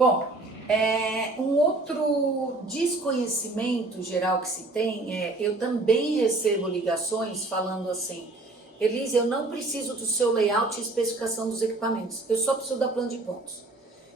Bom, um outro desconhecimento geral que se tem eu também recebo ligações falando assim, Elise, eu não preciso do seu layout e especificação dos equipamentos, eu só preciso da plano de pontos.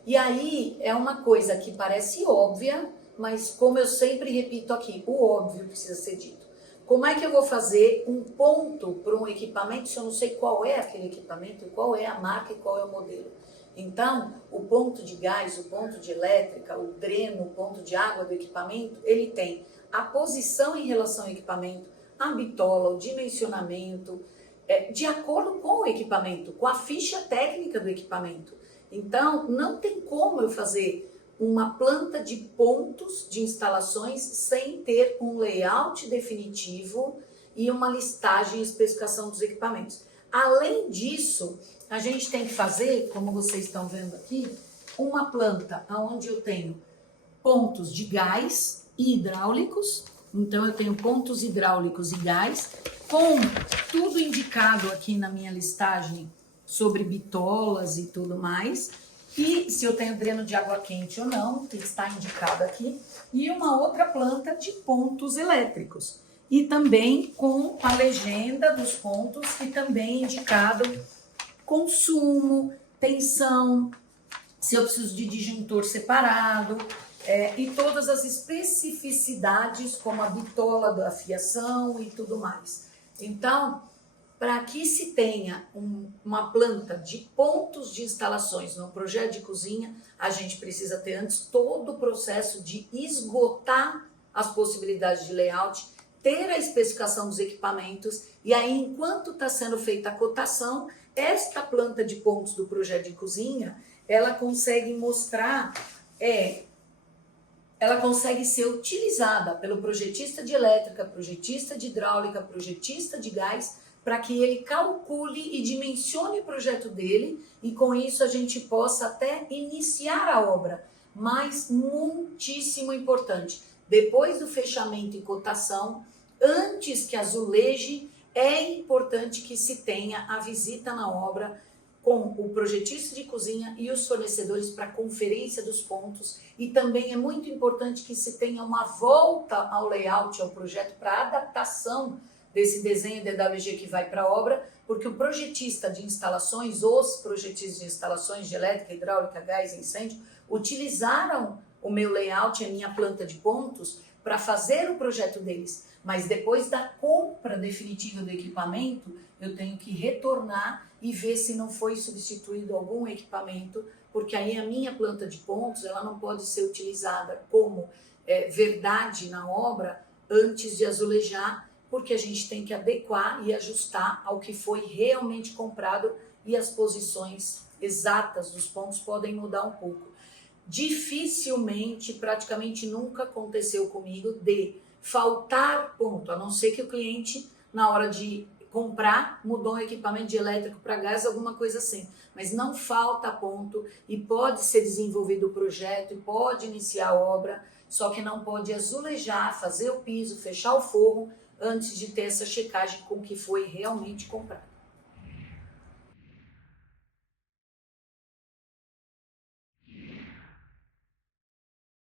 E aí é uma coisa que parece óbvia, mas como eu sempre repito aqui, o óbvio precisa ser dito. Como é que eu vou fazer um ponto para um equipamento se eu não sei qual é aquele equipamento, qual é a marca e qual é o modelo? Então, o ponto de gás, o ponto de elétrica, o dreno, o ponto de água do equipamento, ele tem a posição em relação ao equipamento, a bitola, o dimensionamento, de acordo com o equipamento, com a ficha técnica do equipamento. Então, não tem como eu fazer uma planta de pontos de instalações sem ter um layout definitivo e uma listagem e especificação dos equipamentos. Além disso, a gente tem que fazer, como vocês estão vendo aqui, uma planta onde eu tenho pontos de gás e hidráulicos. Então, eu tenho pontos hidráulicos e gás, com tudo indicado aqui na minha listagem sobre bitolas e tudo mais. E se eu tenho dreno de água quente ou não, que está indicado aqui. E uma outra planta de pontos elétricos. E também com a legenda dos pontos e também indicado consumo, tensão, se eu preciso de disjuntor separado, e todas as especificidades, como a bitola da fiação e tudo mais. Então, para que se tenha uma planta de pontos de instalações no projeto de cozinha, a gente precisa ter antes todo o processo de esgotar as possibilidades de layout, ter a especificação dos equipamentos, e aí, enquanto está sendo feita a cotação, esta planta de pontos do projeto de cozinha, ela consegue mostrar, ela consegue ser utilizada pelo projetista de elétrica, projetista de hidráulica, projetista de gás, para que ele calcule e dimensione o projeto dele, e com isso a gente possa até iniciar a obra. Mas muitíssimo importante, depois do fechamento e cotação, antes que azuleje, é importante que se tenha a visita na obra com o projetista de cozinha e os fornecedores para conferência dos pontos, e também é muito importante que se tenha uma volta ao layout, ao projeto, para adaptação desse desenho DWG que vai para a obra, porque o projetista de instalações, os projetistas de instalações de elétrica, hidráulica, gás e incêndio, utilizaram o meu layout e a minha planta de pontos para fazer o projeto deles. Mas depois da compra definitiva do equipamento, eu tenho que retornar e ver se não foi substituído algum equipamento, porque aí a minha planta de pontos ela não pode ser utilizada como verdade na obra antes de azulejar, porque a gente tem que adequar e ajustar ao que foi realmente comprado, e as posições exatas dos pontos podem mudar um pouco. Dificilmente, praticamente nunca aconteceu comigo de faltar ponto, a não ser que o cliente, na hora de comprar, mudou um equipamento de elétrico para gás, alguma coisa assim. Mas não falta ponto, e pode ser desenvolvido o projeto, e pode iniciar a obra, só que não pode azulejar, fazer o piso, fechar o forro, antes de ter essa checagem com o que foi realmente comprado.